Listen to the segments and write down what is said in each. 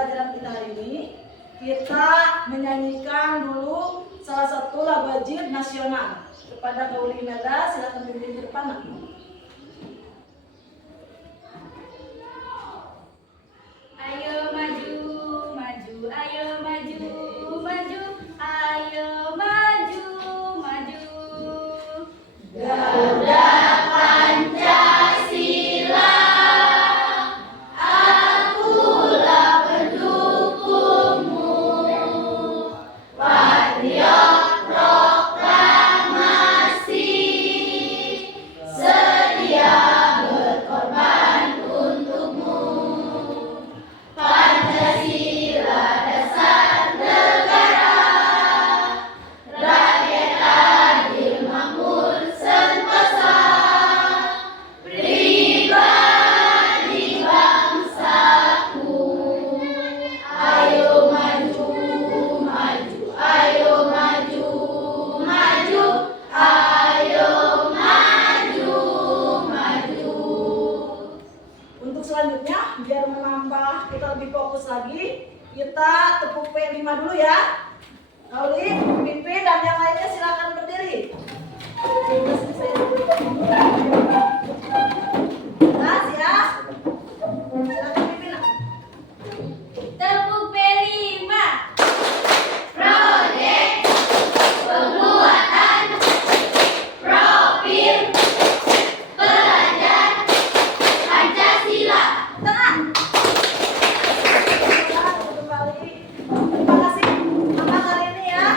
pembelajaran kita hari ini, kita menyanyikan dulu salah satu lagu wajib nasional. Kepada Gauli Meda, silakan pimpin ke depan. Ayo maju, maju, ayo maju, maju, ayo maju, maju. Garuda Pancasila, akulah pendukungmu. Patriot proklamasi, sedia berkorban untukmu. Pancasila dasar negara, rakyat adil makmur sentosa, pribadi bangsaku. Ayo maju, maju, ayo maju, maju, ayo maju, maju. Untuk selanjutnya, biar menambah kita lebih fokus lagi, kita tepuk P5 dulu ya. Gauli, pimpin, dan yang lainnya silakan berdiri. Nah, siap. Silakan pimpin. Tepuk P5. Proyek penguatan profil pelajar Pancasila. Tenang. Kembali. Terima kasih atas hari ini ya.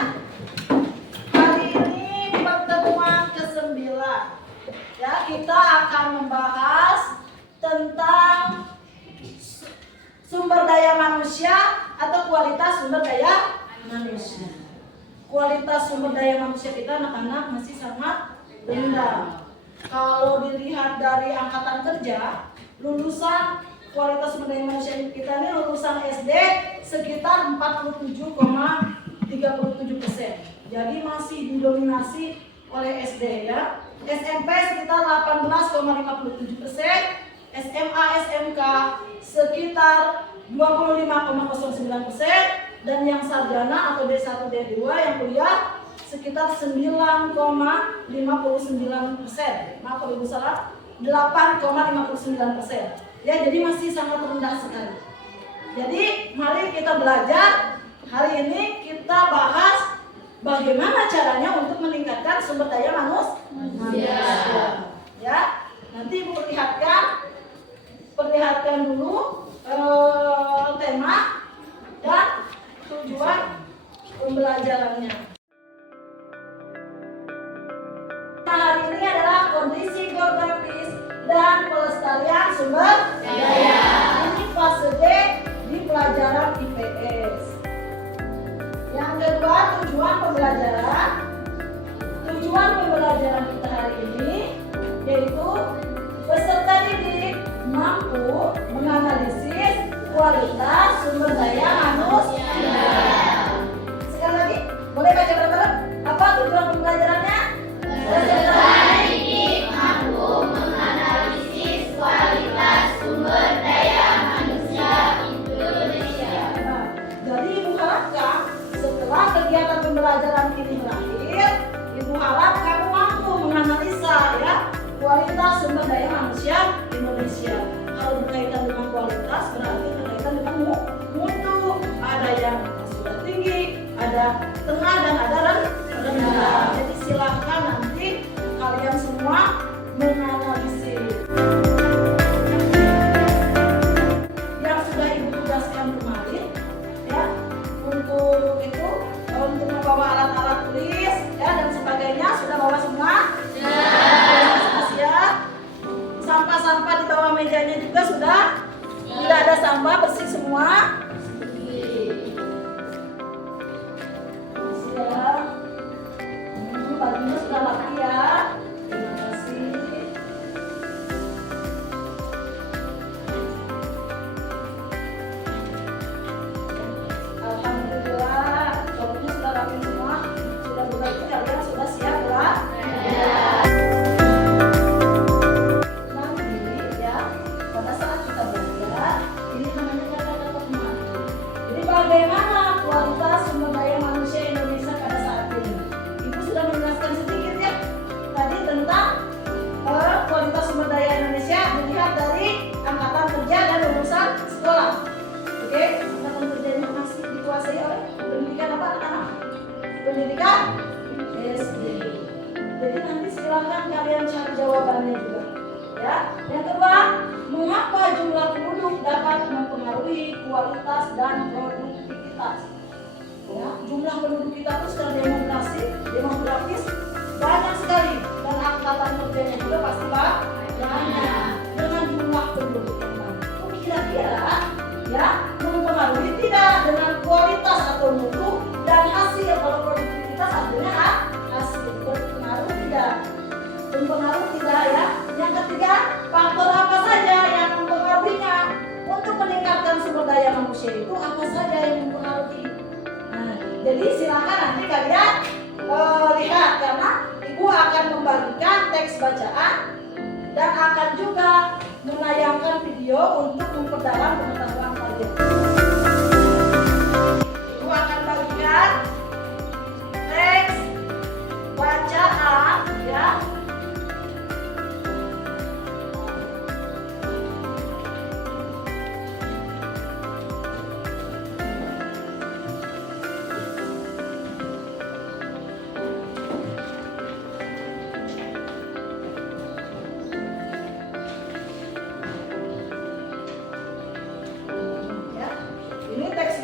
Hari ini pertemuan ke-9. Ya, kita akan membahas tentang sumber daya manusia atau kualitas sumber daya manusia. Kualitas sumber daya manusia kita anak-anak masih sangat rendah. Kalau dilihat dari angkatan kerja, lulusan kualitas sumber daya manusia kita ini lulusan SD sekitar 47,37%. Jadi masih didominasi oleh SD ya. SMP sekitar 18,57%, SMA SMK sekitar 25,09%, dan yang sarjana atau D1 D2 yang kuliah sekitar 9,59%. Maaf kalau ibu salah, 8,59%. Ya, jadi masih sangat rendah sekali. Jadi mari kita belajar. Hari ini kita bahas bagaimana caranya untuk meningkatkan sumber daya manusia. Ya, nanti ibu perlihatkan dulu tema dan tujuan pembelajarannya. Nah, hari ini adalah kondisi geografis dan pelestarian sumber daya. Ini fase D di pelajaran IPS. Yang kedua, tujuan pembelajaran. Tujuan pembelajaran kita hari ini yaitu peserta didik mampu menganalisis kualitas sumber daya manusia. Sekali lagi, boleh baca bareng-bareng? Apa tujuan pembelajarannya? Peserta didik mampu menganalisis kualitas sumber daya manusia Indonesia. Nah, jadi ibu harapkan setelah kegiatan pembelajaran ini berakhir, ibu harap kamu mampu menganalisa ya kualitas sumber daya manusia Indonesia. Kalau berkaitan dengan kualitas berarti berkaitan dengan mutu. Ada yang pendidikan SD. Jadi nanti silakan kalian cari jawabannya juga. Ya. Yang kedua, mengapa jumlah penduduk dapat mempengaruhi kualitas dan produktivitas? Ya, jumlah penduduk kita itu secara demografis banyak sekali dan angkatan kerjanya juga pasti banyak. Dengan jumlah penduduk yang banyak, itu kira-kira ya mempengaruhi tidak dengan kualitas atau mutu dan hasil? Kalau produktivitas artinya hasil, berpengaruh tidak? Mempengaruhi tidak ya? Yang ketiga, faktor apa saja yang mempengaruhinya? Untuk meningkatkan sumber daya manusia itu apa saja yang mempengaruhi? Nah, jadi silakan nanti kalian lihat, karena Ibu akan membagikan teks bacaan dan akan juga menayangkan video untuk memperdalam pengetahuan kalian. Ibu akan bagikan teks bacaan ya.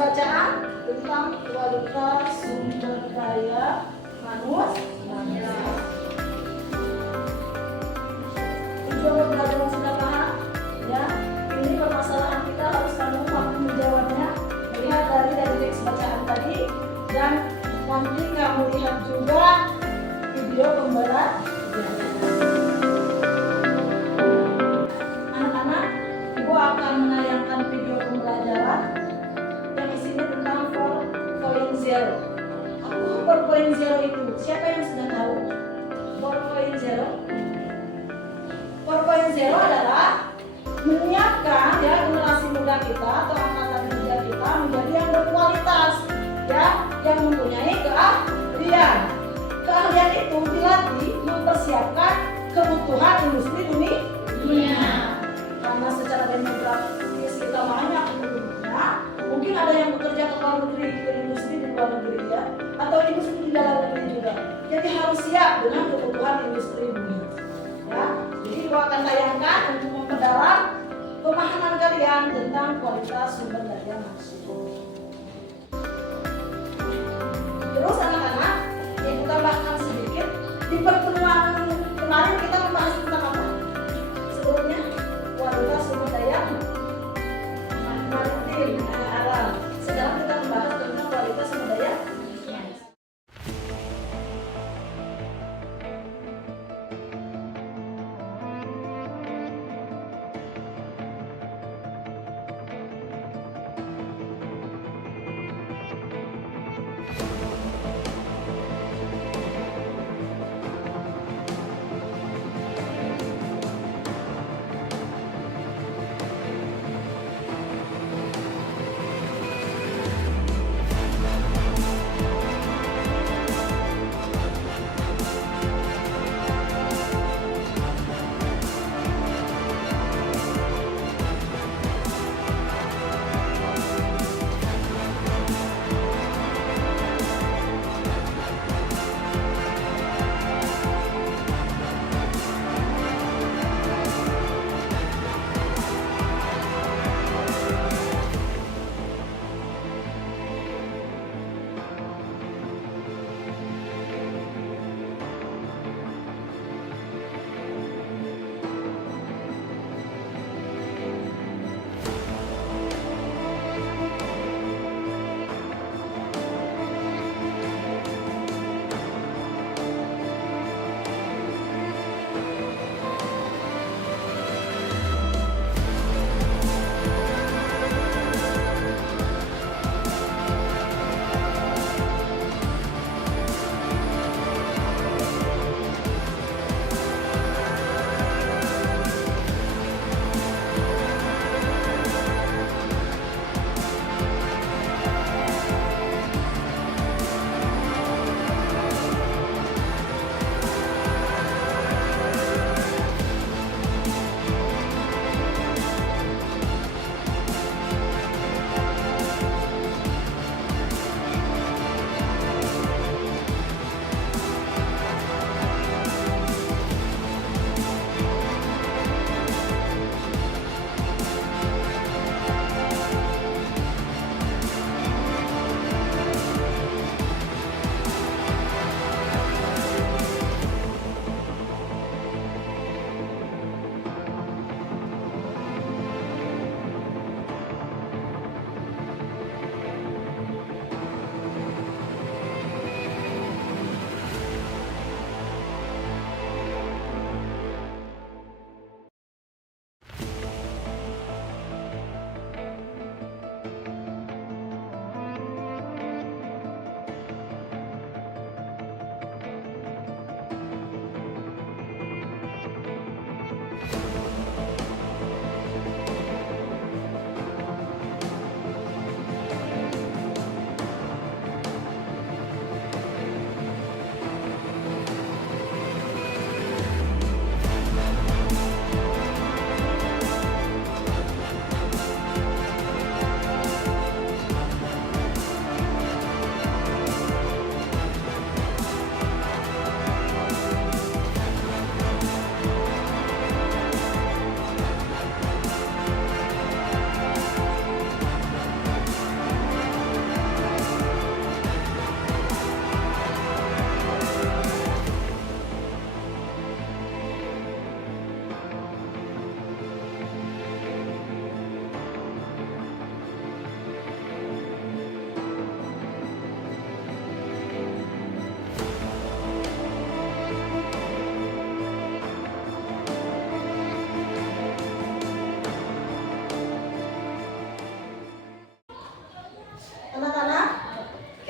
Bacaan tentang kualitas sumber daya manusia. Tujuan belajar sudah paham? Ya, ini permasalahan kita harus kamu mampu menjawabnya. Lihat dari teks bacaan tadi dan nanti kamu lihat juga video pembelajaran. Anak-anak, Ibu akan menayangkan video pembelajaran tentang 4.0. Apa 4.0 itu? Siapa yang sudah tahu? 4.0 adalah menyiapkan ya generasi muda kita atau angkatan kerja kita menjadi yang berkualitas, ya, yang mempunyai keahlian. Keahlian itu dilatih mempersiapkan kebutuhan industri dunia. Karena secara demografis kita banyak penduduknya, mungkin ada yang bekerja ke luar negeri, ke industri di luar negeri ya, atau industri di dalam negeri juga. Jadi harus siap dengan kebutuhan industri dunia. Ya, jadi Ibu akan tayangkan untuk memperdalam pemahaman kalian tentang kualitas sumber daya manusia. Terus anak-anak, Ibu tambahkan sedikit di pertemuan kemarin kita membahas tentang apa? Sebelumnya kualitas sumber daya maritim alam. Sekarang kita membahas tentang kualitas sumber daya.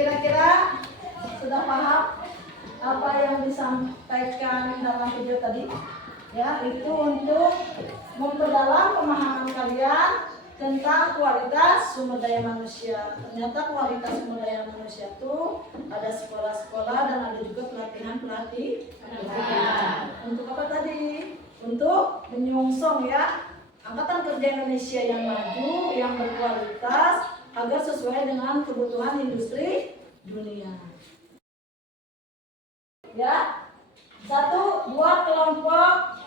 Kira-kira sudah paham apa yang disampaikan dalam video tadi? Ya, itu untuk memperdalam pemahaman kalian tentang kualitas sumber daya manusia. Ternyata kualitas sumber daya manusia itu ada sekolah-sekolah dan ada juga pelatihan. Untuk apa tadi? Untuk menyongsong ya angkatan kerja Indonesia yang maju, yang berkualitas agar sesuai dengan kebutuhan industri dunia. Ya, 1, buat kelompok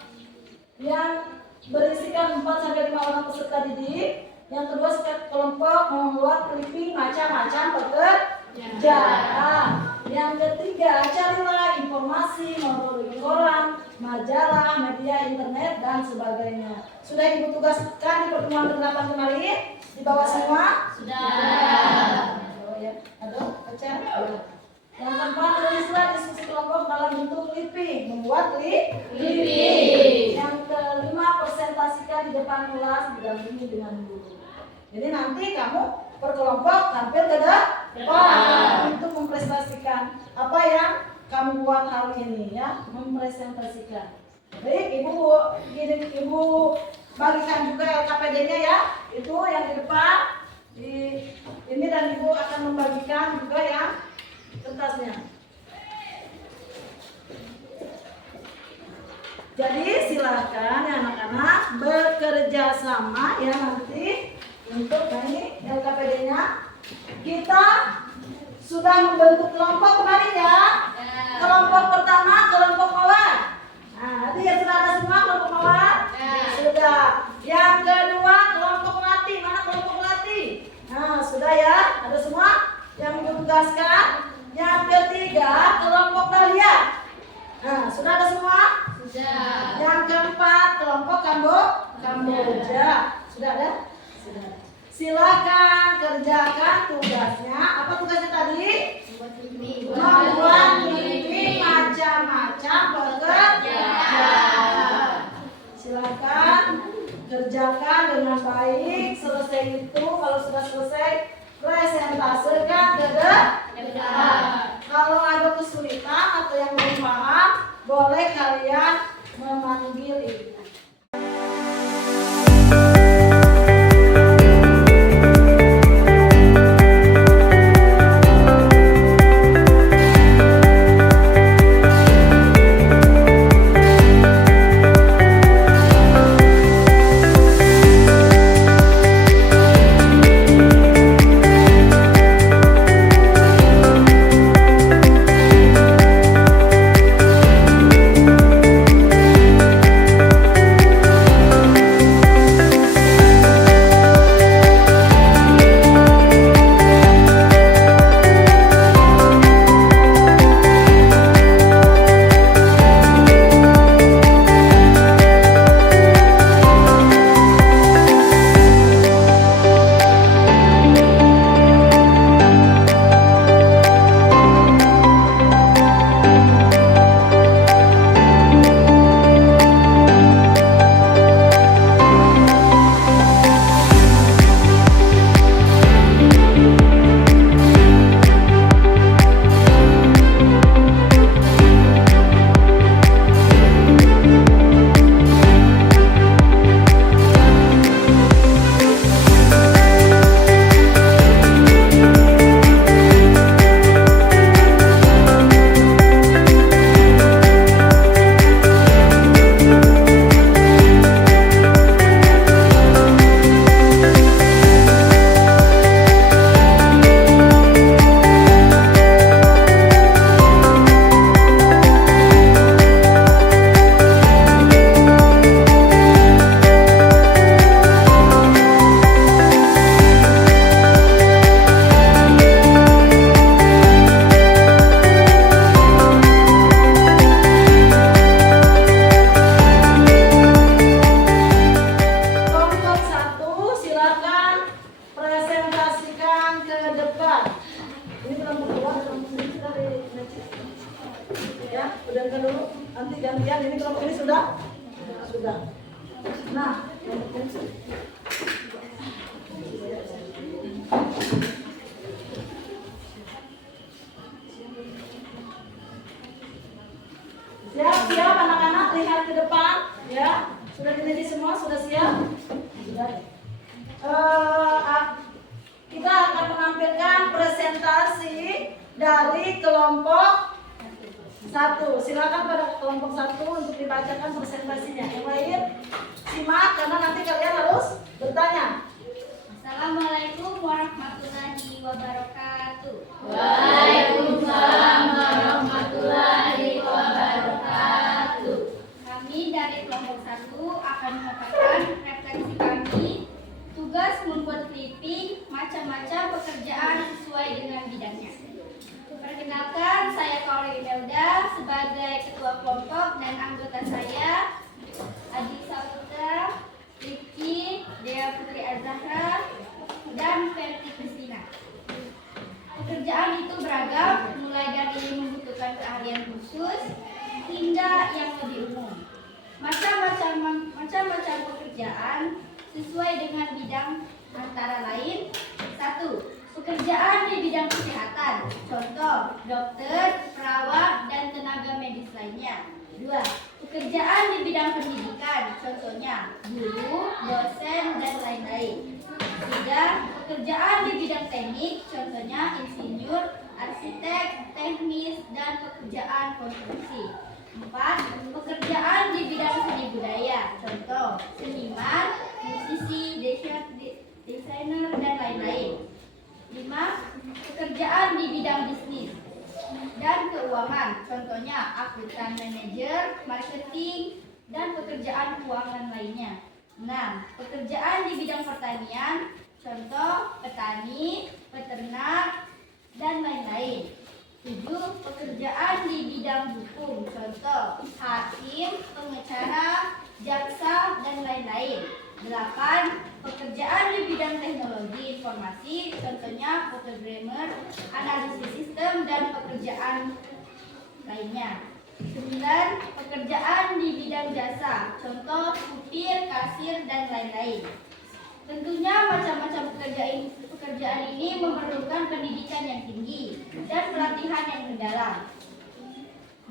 yang berisikan 4-5 orang peserta didik. Yang kedua, kelompok membuat clipping macam-macam pekerjaan. Yang ketiga, carilah informasi melalui koran, majalah, media internet dan sebagainya. Sudah Ibu tugaskan di pertemuan ke-8 kemarin? Di bawah semua? Sudah. Oh ya, aduh, baca. Yang keempat, tulislah diskusi kelompok dalam bentuk clipping, membuat clipping. Yang kelima, presentasikan di depan kelas didampingi dengan guru. Jadi nanti kamu berkelompok tampil ke depan untuk mempresentasikan apa yang kamu buat hari ini ya, mempresentasikan. Baik, Ibu bagikan juga LKPD-nya ya, itu yang di depan ini dan Ibu akan membagikan juga yang kertasnya. Jadi silakan ya anak-anak bekerja sama ya nanti untuk ini LKPD-nya. Kita sudah membentuk kelompok kemarin ya. Kelompok pertama kelompok mawar. Nah, nanti ya sudah ada semua kelompok mawar. Sudah. Yang kedua kelompok melati. Mana kelompok melati? Nah, sudah ya. Ada semua yang ditugaskan. Yang ketiga kelompok dahlia. Nah, sudah ada semua? Sudah. Yang keempat kelompok Kamboja. Sudah ada? Sudah. Silakan kerjakan tugasnya. Apa tugasnya tadi? Membuat clipping macam-macam pekerjaan. Silakan kerjakan dengan baik. Selesai itu, kalau sudah selesai, presentasekan ke depan. Kalau ada kesulitan atau yang belum paham, boleh kalian memanggil ibu. menampilkan presentasi dari kelompok 1. Silakan pada kelompok 1 untuk dibacakan presentasinya. Yang lain simak karena nanti kalian harus bertanya. Assalamualaikum warahmatullahi wabarakatuh. Waalaikumsalam warahmatullahi wabarakatuh. Kami dari kelompok 1 akan memaparkan refleksi kami. Tugas membuat clipping macam-macam pekerjaan sesuai dengan bidangnya. Perkenalkan, saya Kauli Imelda sebagai ketua kelompok dan anggota saya Adi Saputra, Rifki, Dea Putri Azahra, dan Ferti Kristina. Pekerjaan itu beragam, mulai dari membutuhkan keahlian khusus hingga yang lebih umum. Macam-macam pekerjaan sesuai dengan bidang antara lain: 1. Pekerjaan di bidang kesehatan, contoh dokter, perawat, dan tenaga medis lainnya. 2. Pekerjaan di bidang pendidikan, contohnya guru, dosen, dan lain-lain. 3. Pekerjaan di bidang teknik, contohnya insinyur, arsitek, teknis, dan pekerjaan konstruksi. 4. Pekerjaan di bidang seni budaya, contoh seniman, musisi, desainer, dan lain-lain. 5. Pekerjaan di bidang bisnis dan keuangan, contohnya akuntan, manajer, marketing, dan pekerjaan keuangan lainnya. 6. Pekerjaan di bidang pertanian, contoh petani, peternak, dan lain-lain. 7. Pekerjaan di bidang hukum, contoh hakim, pengacara, jaksa, dan lain-lain. 8. Pekerjaan di bidang teknologi informasi, contohnya programmer, analisis sistem, dan pekerjaan lainnya. 9. Pekerjaan di bidang jasa, contoh supir, kasir, dan lain-lain. Tentunya macam-macam pekerjaan ini memerlukan pendidikan yang tinggi dan pelatihan yang mendalam.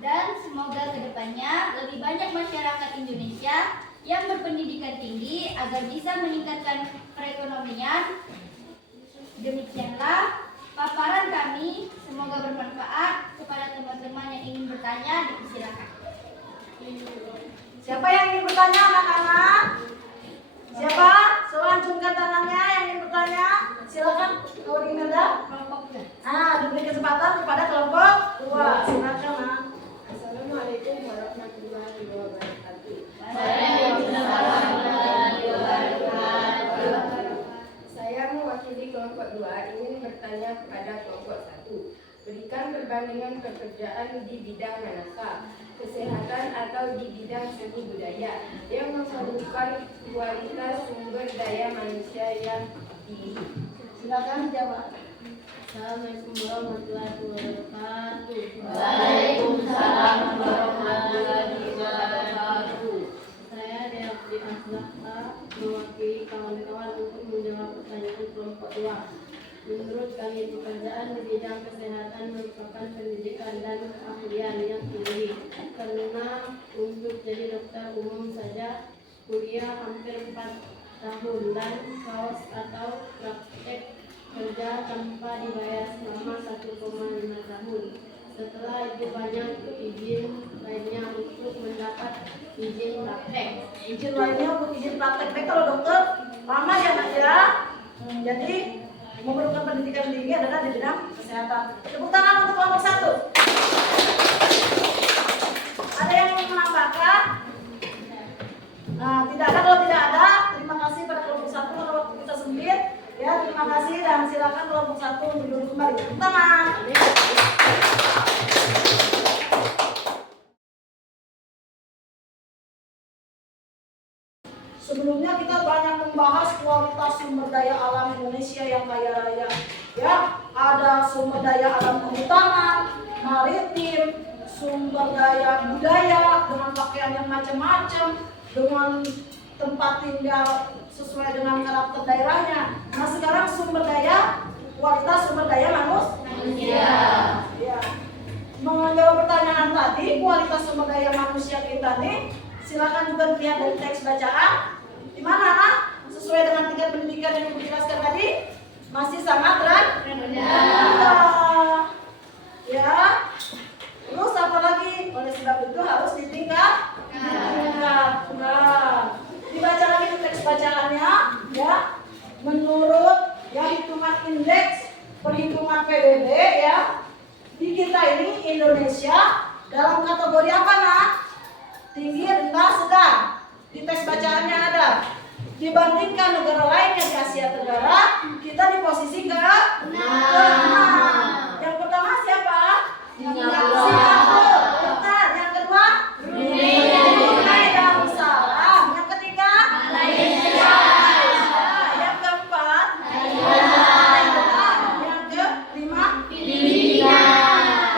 Dan semoga kedepannya lebih banyak masyarakat Indonesia yang berpendidikan tinggi agar bisa meningkatkan perekonomian. Demikianlah paparan kami, semoga bermanfaat. Kepada teman-teman yang ingin bertanya, dipersilakan. Siapa yang ingin bertanya, anak-anak? Siapa? Acungkan tangannya yang ingin bertanya. Silakan, kalau ingin ada. Kelompok 2. Diberi kesempatan kepada kelompok 2. Silakan, Nak. Assalamualaikum warahmatullahi wabarakatuh. Waalaikumsalam warahmatullahi wabarakatuh. Saya mewakili kelompok 2 ingin bertanya kepada kelompok 1. Berikan perbandingan pekerjaan di bidang manakah? Kesehatan atau di bidang seni budaya yang memerlukan kualitas sumber daya manusia yang tinggi. Silakan jawab. Assalamualaikum warahmatullahi wabarakatuh. Waalaikumsalam warahmatullahi wabarakatuh. Saya Devi Azhara mewakili kawan-kawan untuk menjawab pertanyaan kelompok 2. Menurut kami, pekerjaan di bidang kesehatan merupakan pendidikan dan keahlian yang tinggi, karena untuk jadi dokter umum saja kuliah hampir 4 tahun dan kaos atau praktek kerja tanpa dibayar selama 1,5 tahun. Setelah itu banyak izin lainnya untuk mendapat izin praktek. Izin lainnya untuk izin praktek. Baik, kalau dokter lama ya, Nak ya. Jadi memerlukan pendidikan tinggi adalah di bidang kesehatan. Tepuk tangan untuk kelompok 1. Ada yang ingin menambahkan? Tidak ada. Kalau tidak ada, terima kasih pada kelompok 1 karena waktu kita sempit. Ya, terima kasih dan silakan kelompok 1 untuk duduk kembali. Tepuk tangan. Sebelumnya kita banyak membahas kualitas sumber daya alam Indonesia yang kaya raya. Ya, ada sumber daya alam kehutanan, maritim, sumber daya budaya dengan pakaian yang macam-macam, dengan tempat tinggal sesuai dengan karakter daerahnya. Nah, sekarang sumber daya, kualitas sumber daya manusia. Ya. Menjawab pertanyaan tadi, kualitas sumber daya manusia kita nih, silakan juga dilihat dari teks bacaan. Di mana, Nak? Sesuai dengan tingkat pendidikan yang dijelaskan tadi, masih sangat rendah. perhitungan PBB ya. Di kita ini Indonesia dalam kategori apa nak? Tinggi, rendah, sedang. Di tes bacaannya ada. Dibandingkan negara lainnya di Asia Tenggara, kita di posisi ke-6. Yang pertama siapa? Singapura. Benar. Yang kedua? Brunei Darussalam. Yang ketiga? Malaysia. Yang keempat? Thailand. Yang kelima? Filipina.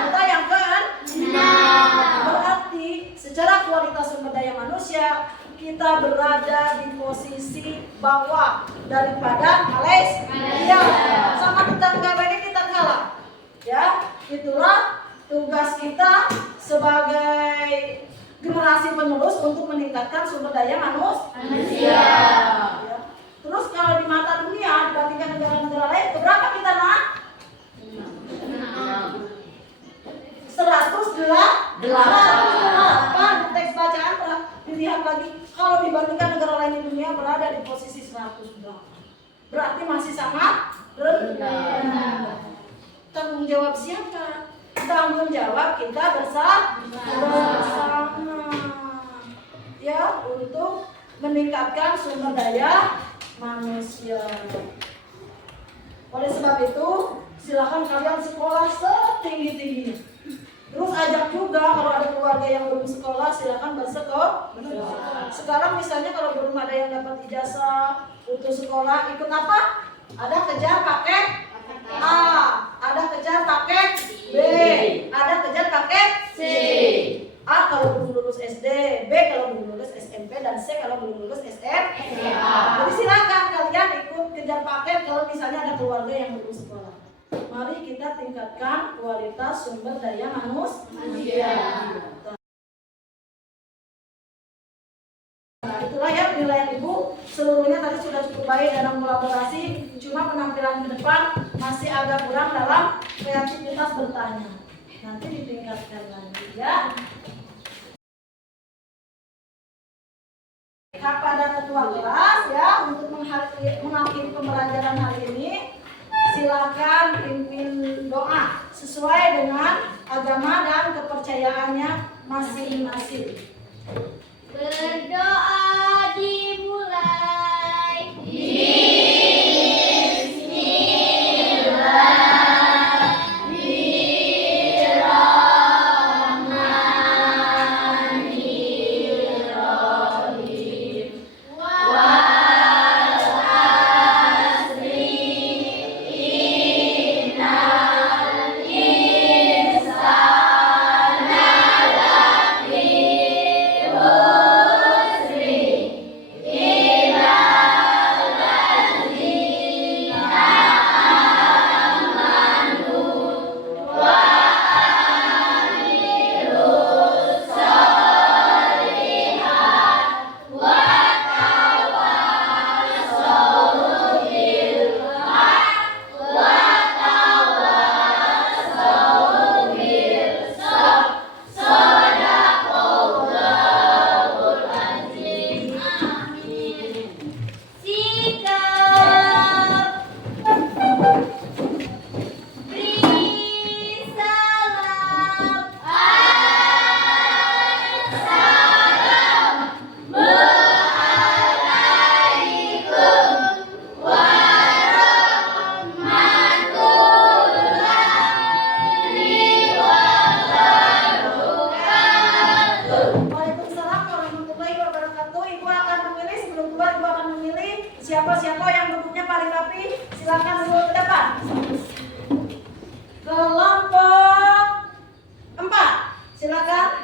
Kita yang keenam. Berarti secara kualitas sumber daya manusia kita berada di posisi bawah daripada Malaysia. Sama tetangga ini kita kalah. Ya, itulah tugas kita sebagai generasi penerus untuk meningkatkan sumber daya manusia. Ya. Terus kalau di mata dunia dibandingkan negara-negara lain, berapa kita nak? 108. Teks bacaan dilihat lagi. Kalau dibandingkan negara lain di dunia berada di posisi 108. Berarti masih sangat rendah. Tanggung jawab siapa? Tanggung jawab kita bersama. Ya, untuk meningkatkan sumber daya manusia. Oleh sebab itu, silakan kalian sekolah setinggi-tingginya. Terus ajak juga kalau ada keluarga yang belum sekolah, silakan bersekolah. Sekarang misalnya kalau belum ada yang dapat ijazah untuk sekolah, ikut apa? Ada kejar paket A, ada kejar paket B, ada kejar paket C. A kalau belum lulus SD, B kalau belum lulus SMP, dan C kalau belum lulus SMA. Jadi silakan kalian ikut kejar paket kalau misalnya ada keluarga yang belum sekolah. Mari kita tingkatkan kualitas sumber daya manusia. Nah, itulah ya penilaian Ibu. Seluruhnya tadi sudah cukup baik dalam kolaborasi. Cuma penampilan ke depan masih agak kurang dalam kreativitas bertanya. Nanti ditingkatkan lagi ya. Kepada ketua kelas ya untuk mengakhiri pembelajaran hari ini. Silakan pimpin doa sesuai dengan agama dan kepercayaannya masing-masing. Berdoa dimulai. Siapa-siapa yang duduknya paling rapi, silakan duduk ke depan. Kelompok 4, silakan.